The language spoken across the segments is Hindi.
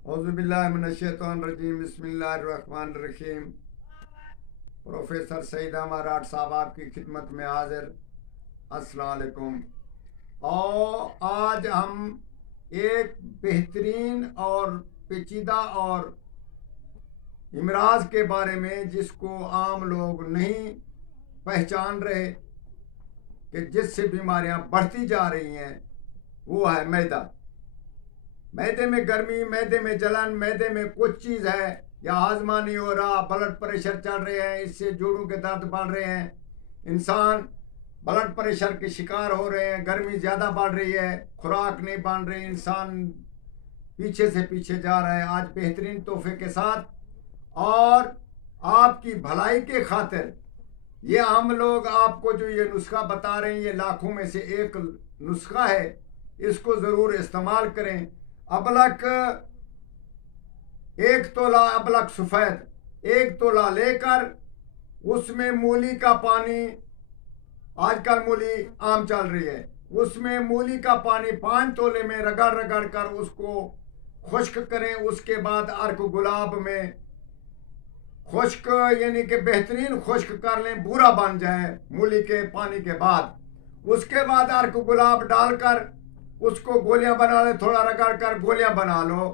औज़ुबिल्लाहिमिनश्शैतानिर्रजीम बिस्मिल्लाहिर्रहमानिर्रहीम। प्रोफेसर सईद अहमद राठ साहब आपकी खिदमत में हाजिर। अस्सलाम वालेकुम। और आज हम एक बेहतरीन और पेचीदा और इमराज के बारे में जिसको आम लोग नहीं पहचान रहे कि जिससे बीमारियां बढ़ती जा रही हैं, वो है मैदा। मैदे में गर्मी, मैदे में जलन, मैदे में कुछ चीज़ है या हाजमा नहीं हो रहा, ब्लड प्रेशर चल रहे हैं, इससे जोड़ों के दर्द बढ़ रहे हैं, इंसान ब्लड प्रेशर के शिकार हो रहे हैं, गर्मी ज़्यादा बढ़ रही है, खुराक नहीं बन रही, इंसान पीछे से पीछे जा रहा है। आज बेहतरीन तोहफे के साथ और आपकी भलाई के खातिर ये हम लोग आपको जो ये नुस्खा बता रहे हैं, ये लाखों में से एक नुस्खा है, इसको ज़रूर इस्तेमाल करें। अबलक 1 तोला अबलक सफ़ेद 1 तोला लेकर उसमें मूली का पानी, आजकल मूली आम चल रही है, उसमें मूली का पानी 5 तोले में रगड़ रगड़ कर उसको खुश्क करें। उसके बाद अर्क गुलाब में खुश्क यानी कि बेहतरीन खुश्क कर लें, पूरा बन जाए मूली के पानी के बाद। उसके बाद अर्क गुलाब डालकर उसको गोलियां बना ले, थोड़ा रगड़ कर गोलियां बना लो,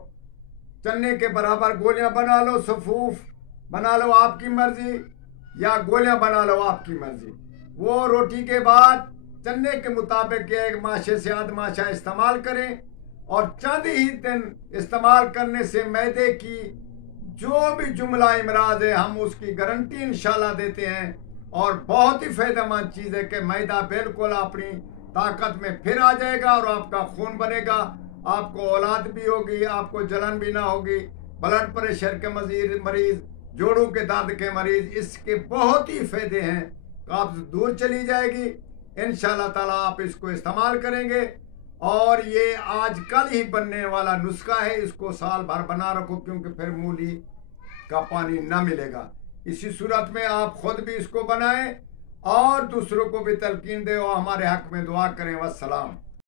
चने के बराबर गोलियां बना लो, सफूफ बना लो आपकी मर्जी, या गोलियां बना लो आपकी मर्जी। वो रोटी के बाद चने के मुताबिक 1 माशे से आध माशा इस्तेमाल करें और चंद ही दिन इस्तेमाल करने से मैदे की जो भी जुमला इमराज है हम उसकी गारंटी इंशाल्लाह देते हैं। और बहुत ही फायदेमंद चीज़ है कि मैदा बिल्कुल अपनी ताकत में फिर आ जाएगा और आपका खून बनेगा, आपको औलाद भी होगी, आपको जलन भी ना होगी। ब्लड प्रेशर के मरीज, जोड़ों के दर्द के मरीज, इसके बहुत ही फायदे हैं, कब्ज दूर चली जाएगी इंशाल्लाह ताला। आप इसको इस्तेमाल करेंगे और ये आज कल ही बनने वाला नुस्खा है, इसको साल भर बना रखो क्योंकि फिर मूली का पानी ना मिलेगा। इसी सूरत में आप खुद भी इसको बनाएं और दूसरों को भी तलकीन दें और हमारे हक में दुआ करें। वस्सलाम।